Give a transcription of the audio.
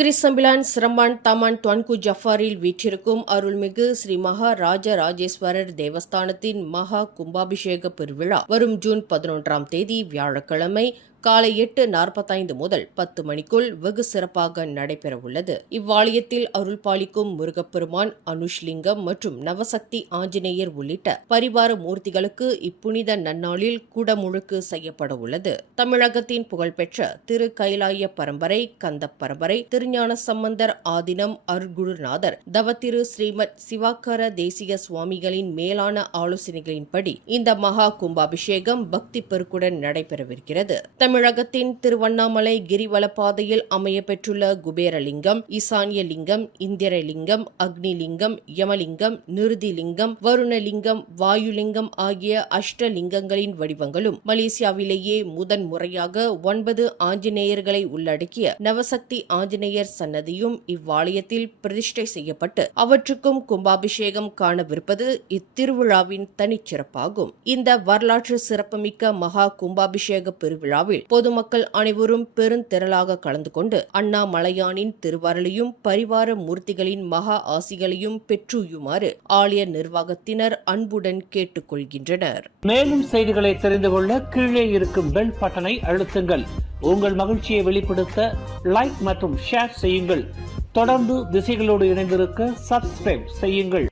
Nagari Sembilan Seremban Taman Tuanku ஜஃபாரில் வீற்றிருக்கும் அருள்மிகு ஸ்ரீ மகா ராஜராஜேஸ்வரர் தேவஸ்தானத்தின் மகா கும்பாபிஷேக பெருவிழா வரும் ஜூன் 11ஆம் தேதி வியாழக்கிழமை காலை 8:45 முதல் 10 மணிக்குள் வெகு சிறப்பாக நடைபெறவுள்ளது. இவ்வாலயத்தில் அருள்பாலிக்கும் முருகப்பெருமான், அனுஷ்லிங்கம் மற்றும் நவசக்தி ஆஞ்சநேயர் உள்ளிட்ட பரிவார மூர்த்திகளுக்கு இப்புனித நன்னாளில் குடமுழுக்கு செய்யப்பட உள்ளது. தமிழகத்தின் புகழ்பெற்ற திரு கைலாய பரம்பரை, கந்த பரம்பரை, திருஞான சம்பந்தர் ஆதீனம், அருள்குருநாதர், தவத்திரு ஸ்ரீமத் சிவாக்கர தேசிக சுவாமிகளின் மேலான ஆலோசனைகளின்படி இந்த மகா கும்பாபிஷேகம் பக்தி பெருக்குடன் நடைபெறவிருக்கிறது. தமிழகத்தின் திருவண்ணாமலை கிரிவலப்பாதையில் அமையப்பெற்றுள்ள குபேரலிங்கம், ஈசான்யலிங்கம், இந்திரலிங்கம், அக்னிலிங்கம், யமலிங்கம், நிருதிலிங்கம், வருணலிங்கம், வாயுலிங்கம் ஆகிய அஷ்டலிங்கங்களின் வடிவங்களும் மலேசியாவிலேயே முதன் முறையாக 9 ஆஞ்சநேயர்களை உள்ளடக்கிய நவசக்தி ஆஞ்சநேயர் சன்னதியும் இவ்வாலயத்தில் பிரதிஷ்டை செய்யப்பட்டு அவற்றுக்கும் கும்பாபிஷேகம் காணவிருப்பது இத்திருவிழாவின் தனிச்சிறப்பாகும். இந்த வரலாற்று சிறப்புமிக்க மகா கும்பாபிஷேக பெருவிழாவில் பொதுமக்கள் அனைவரும் பெருந்திரளாக கலந்து கொண்டு அண்ணாமலையானின் திருவருளையும் பரிவார மூர்த்திகளின் மகா ஆசிகளையும் பெற்றுயுமாறு ஆலய நிர்வாகத்தினர் அன்புடன் கேட்டுக்கொள்கின்றனர். மேலும் செய்திகளை தெரிந்து கொள்ள கீழே இருக்கும் பெல் பட்டனை அழுத்துங்கள். உங்கள் மகிழ்ச்சியை வெளிப்படுத்த லைக் மற்றும் ஷேர் செய்யுங்கள். தொடர்ந்து திசைகளோடு இணைந்திருக்க சப்ஸ்கிரைப் செய்யுங்கள்.